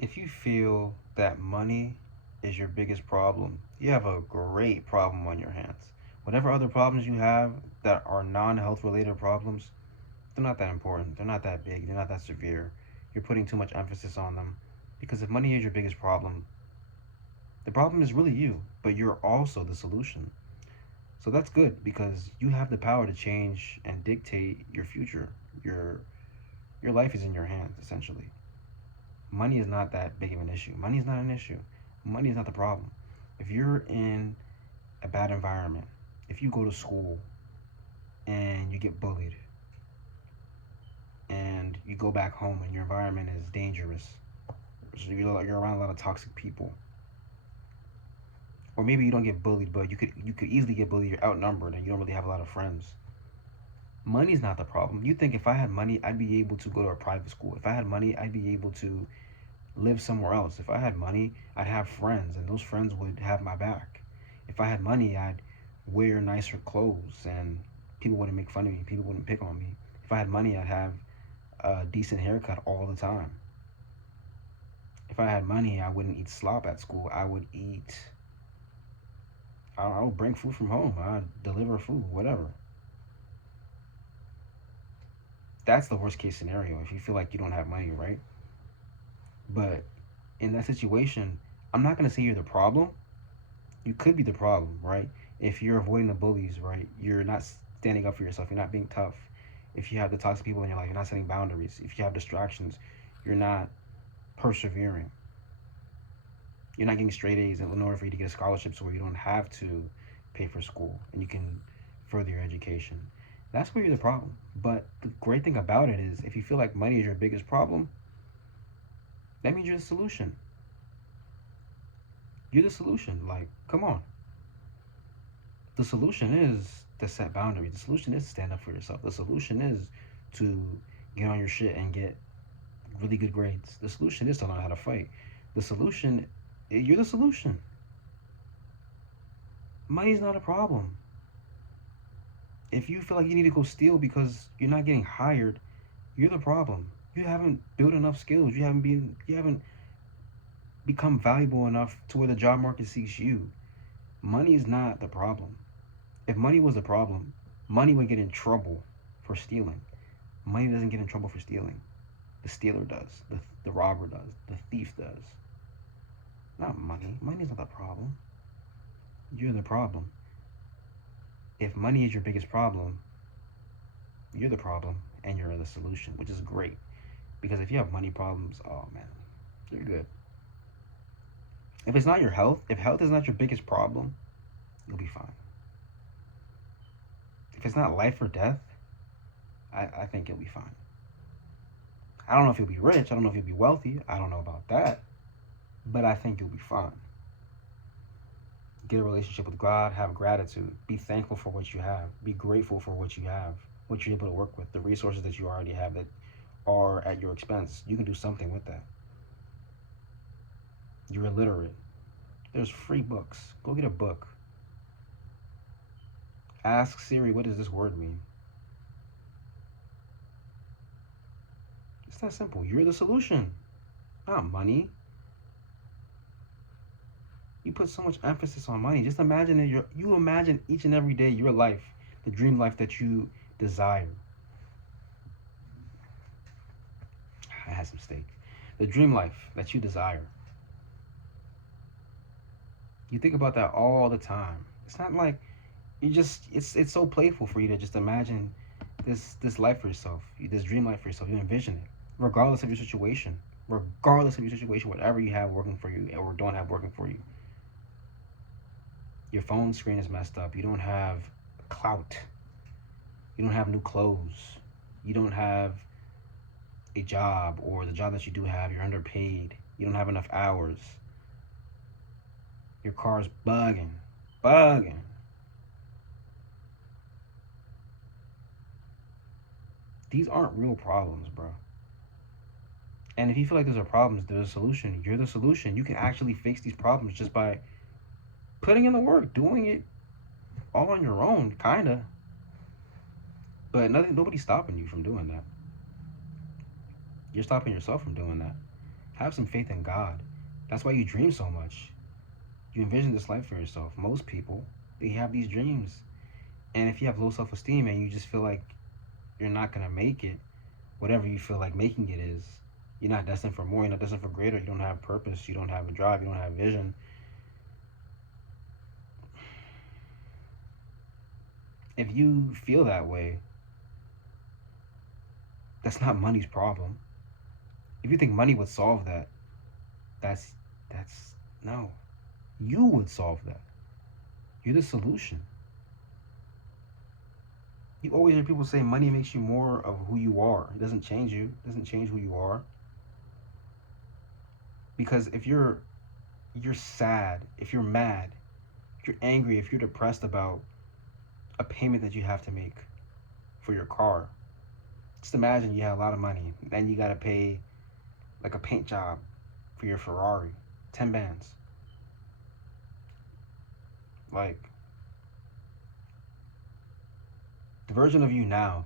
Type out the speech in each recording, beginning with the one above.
If you feel that money is your biggest problem, you have a great problem on your hands. Whatever other problems you have that are non health related problems, they're not that important. They're not that big. They're not that severe. You're putting too much emphasis on them. Because if money is your biggest problem, the problem is really you, but you're also the solution. So that's good because you have the power to change and dictate your future. Your your life is in your hands essentially. Money is not that big of an issue. Money is not an issue. Money is not the problem. If you're in a bad environment, if you go to school and you get bullied and you go back home and your environment is dangerous, so you're around a lot of toxic people, or maybe you don't get bullied, but you could easily get bullied. You're outnumbered and you don't really have a lot of friends. Money's not the problem. You think if I had money, I'd be able to go to a private school. If I had money, I'd be able to live somewhere else. If I had money, I'd have friends, and those friends would have my back. If I had money, I'd wear nicer clothes, and people wouldn't make fun of me. People wouldn't pick on me. If I had money, I'd have a decent haircut all the time. If I had money, I wouldn't eat slop at school. I would eat. I would bring food from home. I'd deliver food, whatever. That's the worst case scenario if you feel like you don't have money, right? But in that situation, I'm not gonna say you're the problem. You could be the problem, right? If you're avoiding the bullies, right? You're not standing up for yourself. You're not being tough. If you have the toxic people in your life, you're not setting boundaries. If you have distractions, you're not persevering. You're not getting straight A's in order for you to get a scholarship so where you don't have to pay for school and you can further your education. That's where you're the problem. But the great thing about it is if you feel like money is your biggest problem, that means you're the solution. You're the solution. Like, come on. The solution is to set boundaries. The solution is to stand up for yourself. The solution is to get on your shit and get really good grades. The solution is to learn how to fight. The solution, you're the solution. Money's not a problem. If you feel like you need to go steal because you're not getting hired, you're the problem. You haven't built enough skills. You haven't become valuable enough to where the job market seeks you. Money is not the problem. If money was the problem, money would get in trouble for stealing. Money doesn't get in trouble for stealing. The stealer does. The robber does. The thief does. Not money. Money is not the problem. You're the problem. If money is your biggest problem, you're the problem and you're the solution, which is great. Because if you have money problems, oh man, you're good. If it's not your health, if health is not your biggest problem, you'll be fine. If it's not life or death, I think you'll be fine. I don't know if you'll be rich. I don't know if you'll be wealthy. I don't know about that. But I think you'll be fine. Get a relationship with God. Have gratitude. Be thankful for what you have. Be grateful for what you have, what you're able to work with, the resources that you already have that are at your expense. You can do something with that. You're illiterate. There's free books. Go get a book. Ask Siri, what does this word mean? It's that simple. You're the solution, not money. You put so much emphasis on money. Just imagine that you imagine each and every day your life, the dream life that you desire. I had some steak. The dream life that you desire. You think about that all the time. It's not like you just it's so playful for you to just imagine this life for yourself, this dream life for yourself. You envision it, regardless of your situation, whatever you have working for you or don't have working for you. Your phone screen is messed up. You don't have clout. You don't have new clothes. You don't have a job, or the job that you do have, you're underpaid. You don't have enough hours. Your car's bugging. These aren't real problems, bro. And if you feel like there's a problem, there's a solution. You're the solution. You can actually fix these problems just by putting in the work, doing it all on your own, kinda. But nobody's stopping you from doing that. You're stopping yourself from doing that. Have some faith in God. That's why you dream so much. You envision this life for yourself. Most people, they have these dreams. And if you have low self esteem and you just feel like you're not gonna make it, whatever you feel like making it is, you're not destined for more, you're not destined for greater, you don't have purpose, you don't have a drive, you don't have vision. If you feel that way, that's not money's problem. If you think money would solve that, that's that's no. You would solve that. You're the solution. You always hear people say money makes you more of who you are. It doesn't change you. It doesn't change who you are. Because if you're sad, if you're mad, if you're angry, if you're depressed about a payment that you have to make for your car, just imagine you have a lot of money and you gotta pay like a paint job for your Ferrari, 10 bands. Like the version of you now,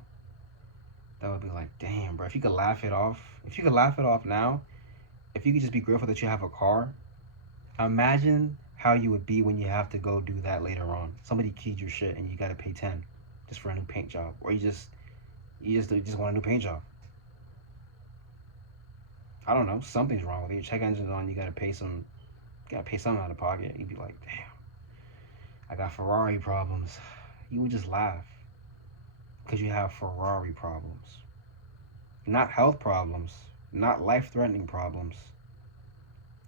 that would be like, damn, bro. If you could laugh it off, if you could laugh it off now, if you could just be grateful that you have a car, imagine how you would be when you have to go do that later on. Somebody keyed your shit and you gotta pay 10 just for a new paint job, or you just want a new paint job. I don't know, something's wrong with it. Your check engine's on, you gotta pay something out of pocket. You'd be like, damn, I got Ferrari problems. You would just laugh because you have Ferrari problems, not health problems, not life-threatening problems.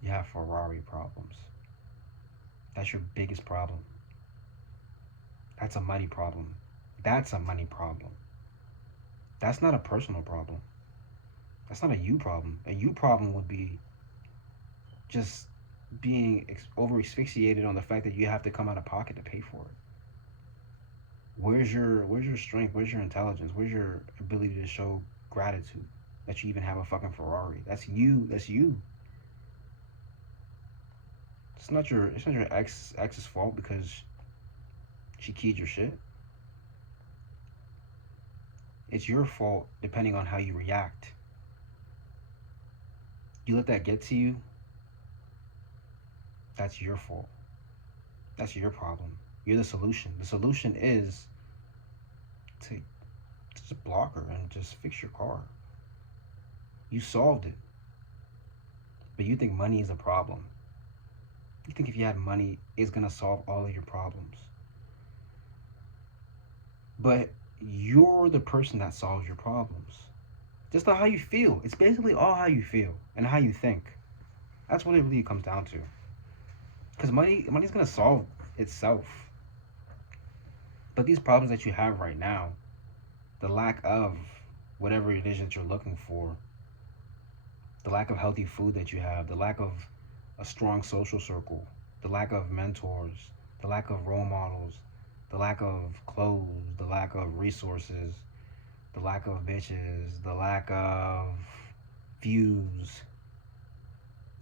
You have Ferrari problems. That's your biggest problem. That's a money problem. That's a money problem. That's not a personal problem. That's not a you problem. A you problem would be just being over asphyxiated on the fact that you have to come out of pocket to pay for it. Where's your strength? Where's your intelligence? Where's your ability to show gratitude that you even have a fucking Ferrari? That's you. That's you. It's not your ex's fault because she keyed your shit. It's your fault depending on how you react. You let that get to you, that's your fault. That's your problem. You're the solution. The solution is to just block her and just fix your car. You solved it. But you think money is a problem. You think if you had money, it's gonna solve all of your problems. But you're the person that solves your problems. Just how you feel. It's basically all how you feel and how you think. That's what it really comes down to. Because money's gonna solve itself. But these problems that you have right now, the lack of whatever it is that you're looking for, the lack of healthy food that you have, the lack of a strong social circle, the lack of mentors, the lack of role models, the lack of clothes, the lack of resources, the lack of bitches, the lack of views,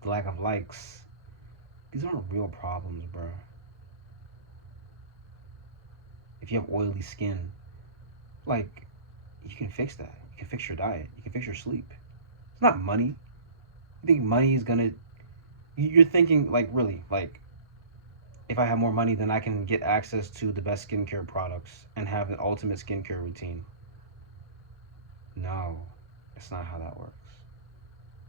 the lack of likes. These aren't real problems, bro. If you have oily skin, like, you can fix that. You can fix your diet. You can fix your sleep. It's not money. You think money is gonna... You're thinking, like, really, like, if I have more money, then I can get access to the best skincare products and have the ultimate skincare routine. No, that's not how that works.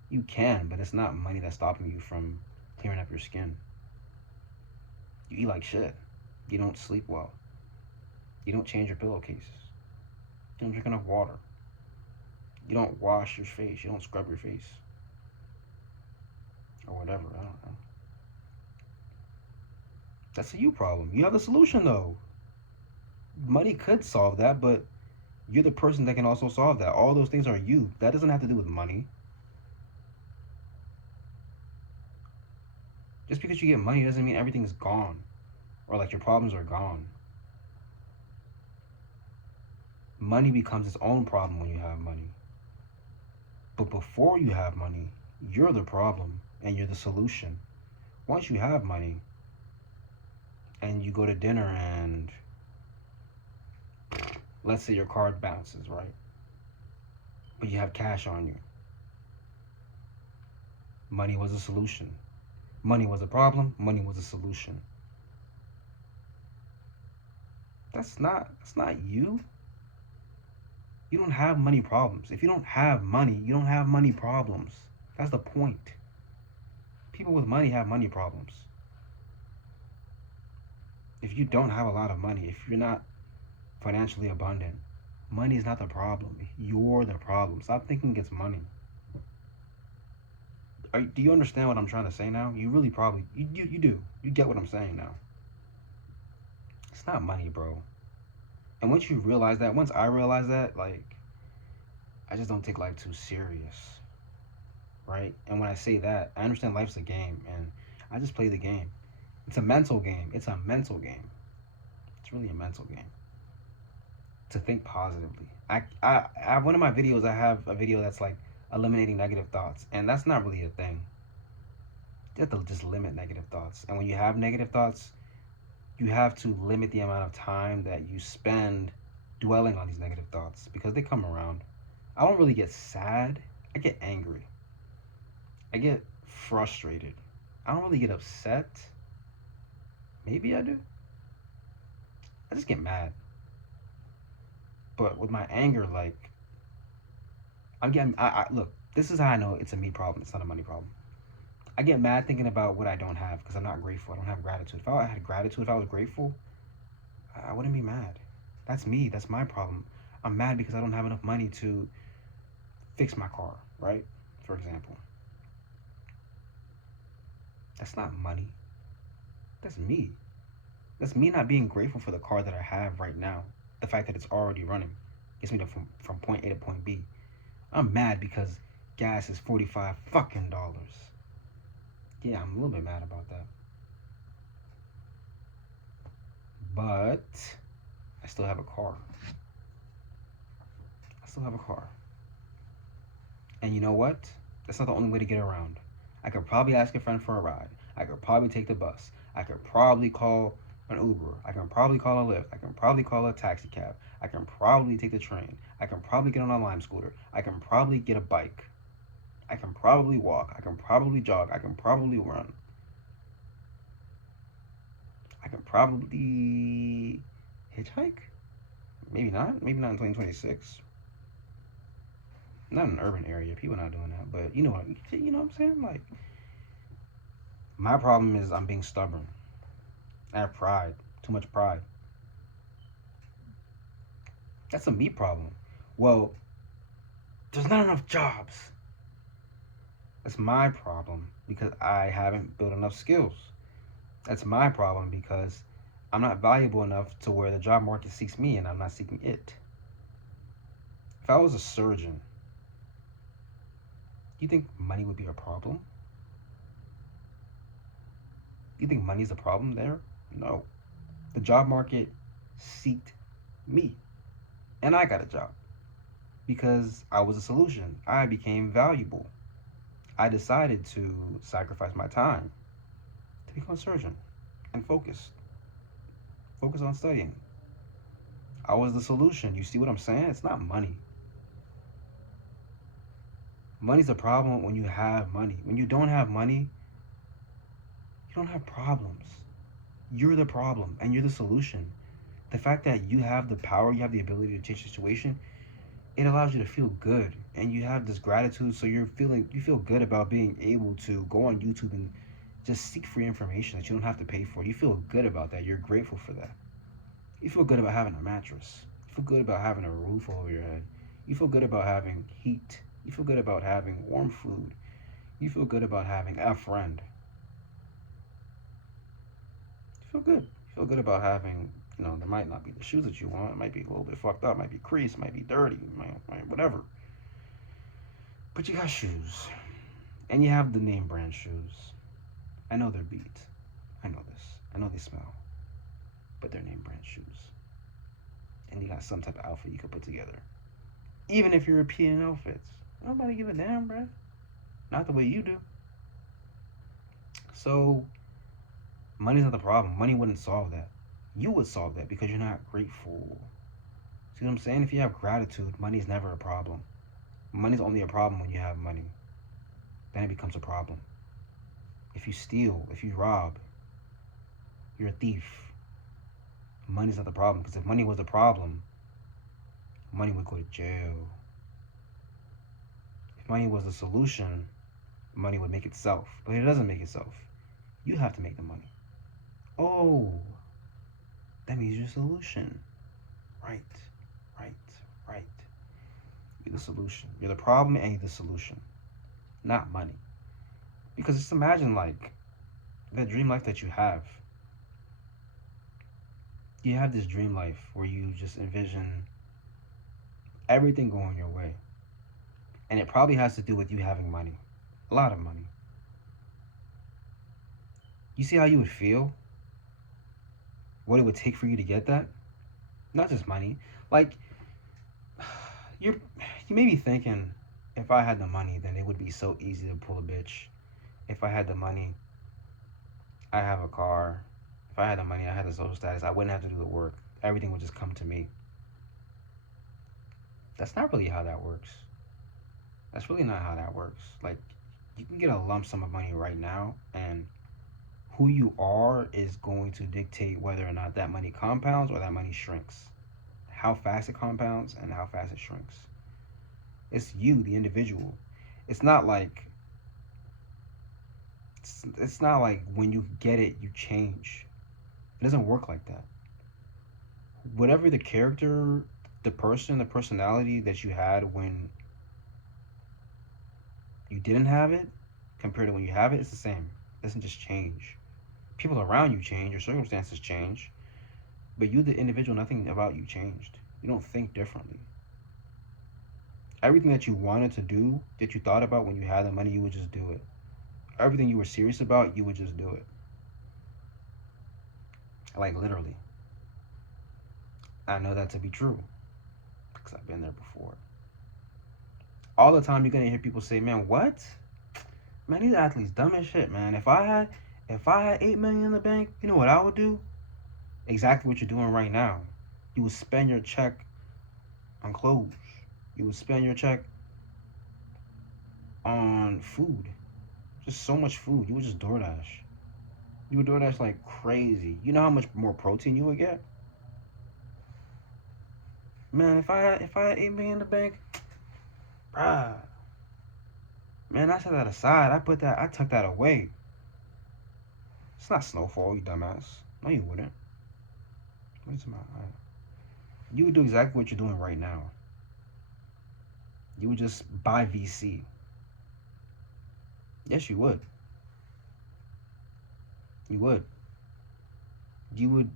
You can, but it's not money that's stopping you from clearing up your skin. You eat like shit. You don't sleep well. You don't change your pillowcases. You don't drink enough water. You don't wash your face. You don't scrub your face. Or whatever, I don't know. That's a you problem. You have the solution though. Money could solve that, but you're the person that can also solve that. All those things are you. That doesn't have to do with money. Just because you get money doesn't mean everything's gone. Or like your problems are gone. Money becomes its own problem when you have money. But before you have money, you're the problem and you're the solution. Once you have money and you go to dinner and let's say your card bounces, right? But you have cash on you. Money was a solution. Money was a problem. Money was a solution. That's not you. You don't have money problems. If you don't have money, you don't have money problems. That's the point. People with money have money problems. If you don't have a lot of money, if you're not financially abundant, money is not the problem. You're the problem. Stop thinking it's money. Do you understand what I'm trying to say now? You really probably you do. You get what I'm saying now. It's not money, bro. And once you realize that, once I realize that, like, I just don't take life too serious, right? And when I say that, I understand life's a game, and I just play the game. It's a mental game. It's a mental game. It's really a mental game. To think positively. I one of my videos, I have a video that's like eliminating negative thoughts, and that's not really a thing. You have to just limit negative thoughts. And when you have negative thoughts, you have to limit the amount of time that you spend dwelling on these negative thoughts because they come around. I don't really get sad. I get angry. I get frustrated. I don't really get upset. Maybe I do. I just get mad. But with my anger, like, I'm getting. Look. This is how I know it's a me problem. It's not a money problem. I get mad thinking about what I don't have because I'm not grateful. I don't have gratitude. If I had gratitude, if I was grateful, I wouldn't be mad. That's me. That's my problem. I'm mad because I don't have enough money to fix my car, right? For example. That's not money. That's me. That's me not being grateful for the car that I have right now. The fact that it's already running gets me from point A to point B. I'm mad because gas is $45 fucking dollars. Yeah, I'm a little bit mad about that. But I still have a car. I still have a car. And you know what? That's not the only way to get around. I could probably ask a friend for a ride. I could probably take the bus. I could probably call an Uber. I can probably call a Lyft. I can probably call a taxi cab. I can probably take the train. I can probably get on a Lime scooter. I can probably get a bike. I can probably walk. I can probably jog. I can probably run. I can probably hitchhike. Maybe not. Maybe not in 2026. Not in an urban area. People not doing that. But you know what I'm saying? Like, my problem is I'm being stubborn. I have pride. Too much pride. That's a me problem. Well, there's not enough jobs. That's my problem because I haven't built enough skills. That's my problem because I'm not valuable enough to where the job market seeks me and I'm not seeking it. If I was a surgeon, do you think money would be a problem? Do you think money's a problem there? No. The job market seeked me. And I got a job because I was a solution. I became valuable. I decided to sacrifice my time to become a surgeon and focus. Focus on studying. I was the solution. You see what I'm saying? It's not money. Money's a problem when you have money. When you don't have money, you don't have problems. You're the problem and you're the solution. The fact that you have the power, you have the ability to change the situation, it allows you to feel good. And you have this gratitude, so you feel good about being able to go on YouTube and just seek free information that you don't have to pay for. You feel good about that. You're grateful for that. You feel good about having a mattress. You feel good about having a roof over your head. You feel good about having heat. You feel good about having warm food. You feel good about having a friend. You feel good. You feel good about having, there might not be the shoes that you want. It might be a little bit fucked up. It might be creased. It might be dirty. Whatever. But you got shoes. And you have the name brand shoes. I know they're beat. I know this. I know they smell. But they're name brand shoes. And you got some type of outfit you could put together. Even if you're repeating outfits. Nobody give a damn, bruh. Not the way you do. So, money's not the problem. Money wouldn't solve that. You would solve that because you're not grateful. See what I'm saying? If you have gratitude, money's never a problem. Money's only a problem when you have money. then it becomes a problem. If you steal, if you rob, you're a thief. Money's not the problem, because if money was the problem, money would go to jail. If money was the solution, money would make itself. But it doesn't make itself. You have to make the money. Oh, that means you're the solution. Right, right, right. You're the solution. You're the problem and you're the solution, not money. Because just imagine, like, that dream life that you have. You have this dream life where you just envision everything going your way. And it probably has to do with you having money. A lot of money. You see how you would feel? What it would take for you to get that? Not just money. Like, you may be thinking, if I had the money, then it would be so easy to pull a bitch. If I had the money, I have a car. If I had the money, I had the social status, I wouldn't have to do the work. Everything would just come to me. That's not really how that works. That's really not how that works. Like, you can get a lump sum of money right now, and who you are is going to dictate whether or not that money compounds or that money shrinks. How fast it compounds and how fast it shrinks. It's you, the individual. It's not like it's not like when you get it, you change. It doesn't work like that. Whatever the character, the person, the personality that you had when you didn't have it compared to when you have it, it's the same. It doesn't just change. People around you change, your circumstances change, but you, the individual, nothing about you changed. You don't think differently. Everything that you wanted to do, that you thought about when you had the money, you would just do it. Everything you were serious about, you would just do it. Like, literally. I know that to be true because I've been there before. All the time you're gonna hear people say, "Man, what? Man, these athletes dumb as shit, man. If I had 8 million in the bank, you know what I would do? Exactly what you're doing right now. You would spend your check on clothes. You would spend your check on food. Just so much food. You would just DoorDash. You would DoorDash like crazy. You know how much more protein you would get? Man, if I had 8 million in the bank, bruh, man, I set that aside. I took that away. It's not Snowfall, you dumbass. No, you wouldn't. What's my You would do exactly what you're doing right now. You would just buy VC. Yes, you would. You would. You would.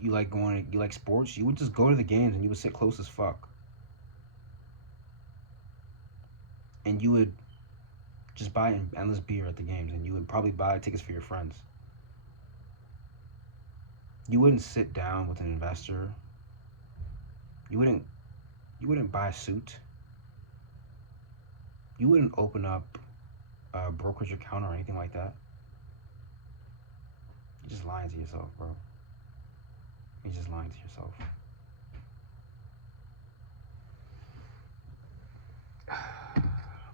You like going. You like sports. You would just go to the games and you would sit close as fuck. And you would just buy an endless beer at the games, and you would probably buy tickets for your friends. You wouldn't sit down with an investor. You wouldn't. You wouldn't buy a suit. You wouldn't open up a brokerage account or anything like that. You're just lying to yourself, bro. You're just lying to yourself.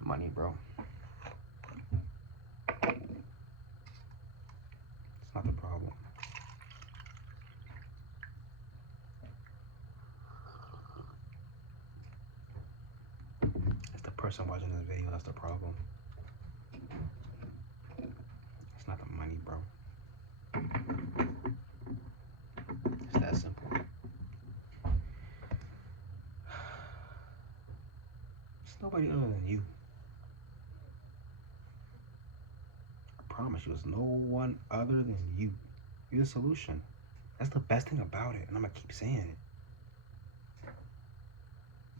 Money, bro. It's not the problem. It's the person watching this video that's the problem. It's not the money, bro. It's that simple. It's nobody other than you. I promise you, it's no one other than you. You're the solution. That's the best thing about it, and I'm gonna keep saying it.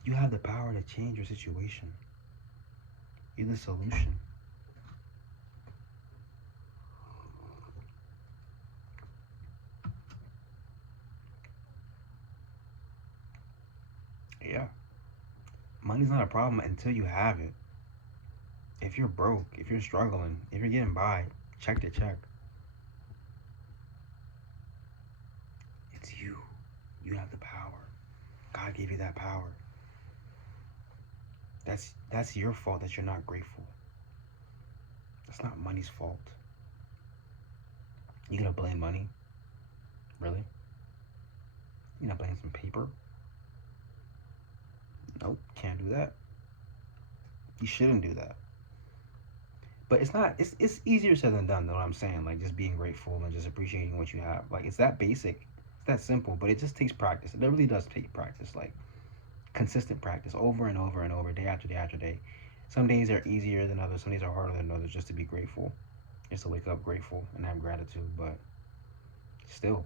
You have the power to change your situation. You're the solution. Yeah. Money's not a problem until you have it. If you're broke, if you're struggling, if you're getting by, check to check. It's you. You have the power. God gave you that power. That's your fault that you're not grateful. It's not money's fault. You gonna blame money? Really? You gonna blame some paper? Nope, can't do that. You shouldn't do that. But it's not. It's easier said than done. Know what I'm saying? Like just being grateful and just appreciating what you have. Like it's that basic. It's that simple. But it just takes practice. It really does take practice. Like consistent practice over and over and over, day after day after day. Some days are easier than others. Some days are harder than others. Just to be grateful, just to wake up grateful and have gratitude. But still,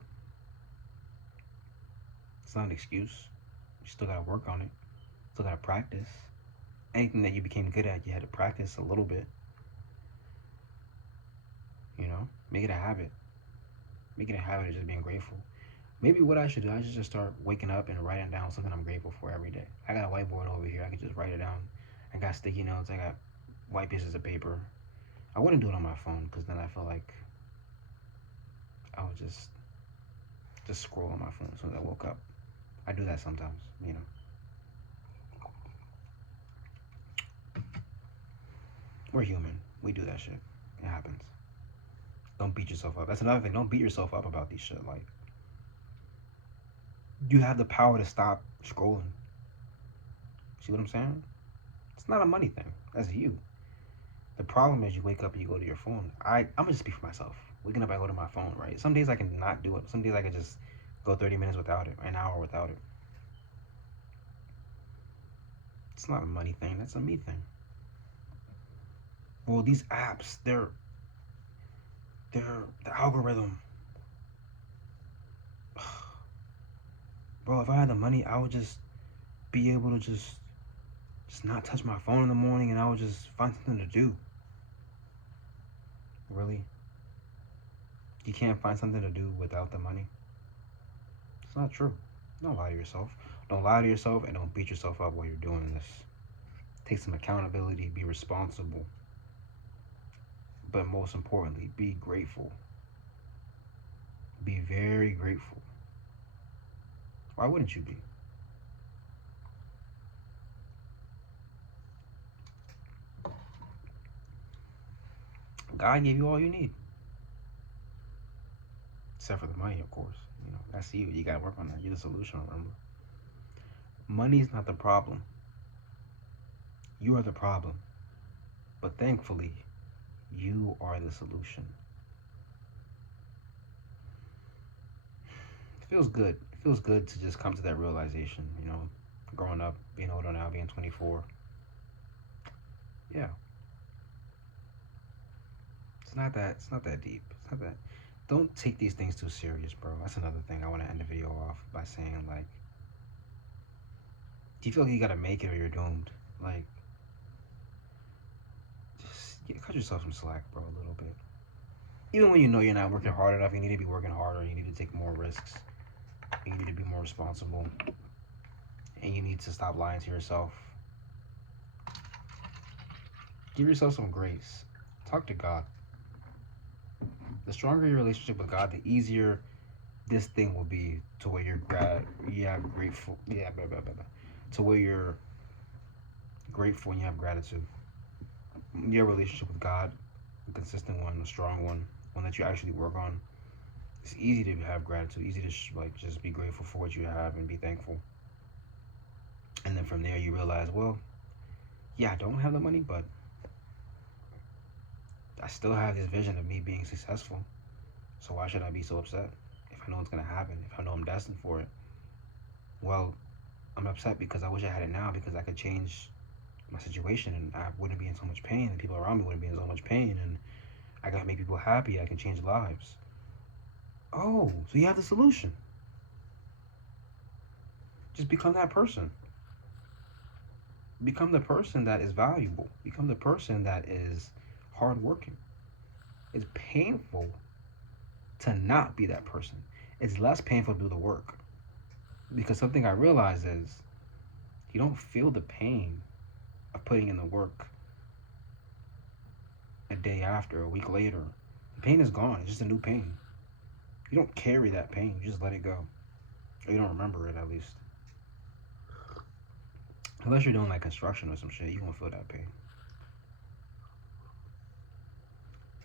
it's not an excuse. You still gotta work on it. Still gotta practice. Anything that you became good at, you had to practice a little bit. You know, make it a habit. Make it a habit of just being grateful. Maybe what I should do, I should just start waking up and writing down something I'm grateful for every day. I got a whiteboard over here. I could just write it down. I got sticky notes. I got white pieces of paper. I wouldn't do it on my phone because then I feel like I would just scroll on my phone as soon as I woke up. I do that sometimes, you know. We're human. We do that shit. It happens. Don't beat yourself up. That's another thing. Don't beat yourself up about these shit. Like you have the power to stop scrolling. See what I'm saying? It's not a money thing. That's you. The problem is you wake up and you go to your phone. I'm gonna just speak for myself. Waking up, I go to my phone. Right. Some days I can not do it. Some days I can just go 30 minutes without it, an hour without it. It's not a money thing. That's a me thing. Well, these apps, they're the algorithm. Bro, if I had the money, I would just be able to just not touch my phone in the morning, and I would just find something to do. Really? You can't find something to do without the money? It's not true. Don't lie to yourself. Don't lie to yourself and don't beat yourself up while you're doing this. Take some accountability, be responsible. But most importantly, be grateful. Be very grateful. Why wouldn't you be? God gave you all you need. Except for the money, of course. You know, that's you. You gotta work on that. You're the solution, remember? Money is not the problem. You are the problem. But thankfully, you are the solution. It feels good. It feels good to just come to that realization, you know, growing up, being older now, being 24. Yeah. It's not that deep. It's not that don't take these things too serious, bro. That's another thing I want to end the video off by saying like do you feel like you gotta make it or you're doomed? Like just cut yourself some slack, bro, a little bit. Even when you know you're not working hard enough, you need to be working harder, you need to take more risks, you need to be more responsible, and you need to stop lying to yourself. Give yourself some grace. Talk to God. The stronger your relationship with God, the easier this thing will be to where you're grateful. Yeah, blah, blah, blah, blah. To where you're grateful and you have gratitude. Your relationship with God, a consistent one, a strong one that you actually work on. It's easy to have gratitude, easy to like just be grateful for what you have and be thankful. And then from there you realize, well, yeah, I don't have the money, but I still have this vision of me being successful. So why should I be so upset if I know it's gonna happen? If I know I'm destined for it? Well, I'm upset because I wish I had it now because I could change my situation and I wouldn't be in so much pain and people around me wouldn't be in so much pain and I gotta make people happy. I can change lives. Oh, so you have the solution. Just become that person. Become the person that is valuable. Become the person that is hardworking. It's painful to not be that person. It's less painful to do the work. Because something I realize is you don't feel the pain of putting in the work a day after, a week later. The pain is gone. It's just a new pain. You don't carry that pain. You just let it go. Or you don't remember it, at least. Unless you're doing like construction or some shit, you won't feel that pain.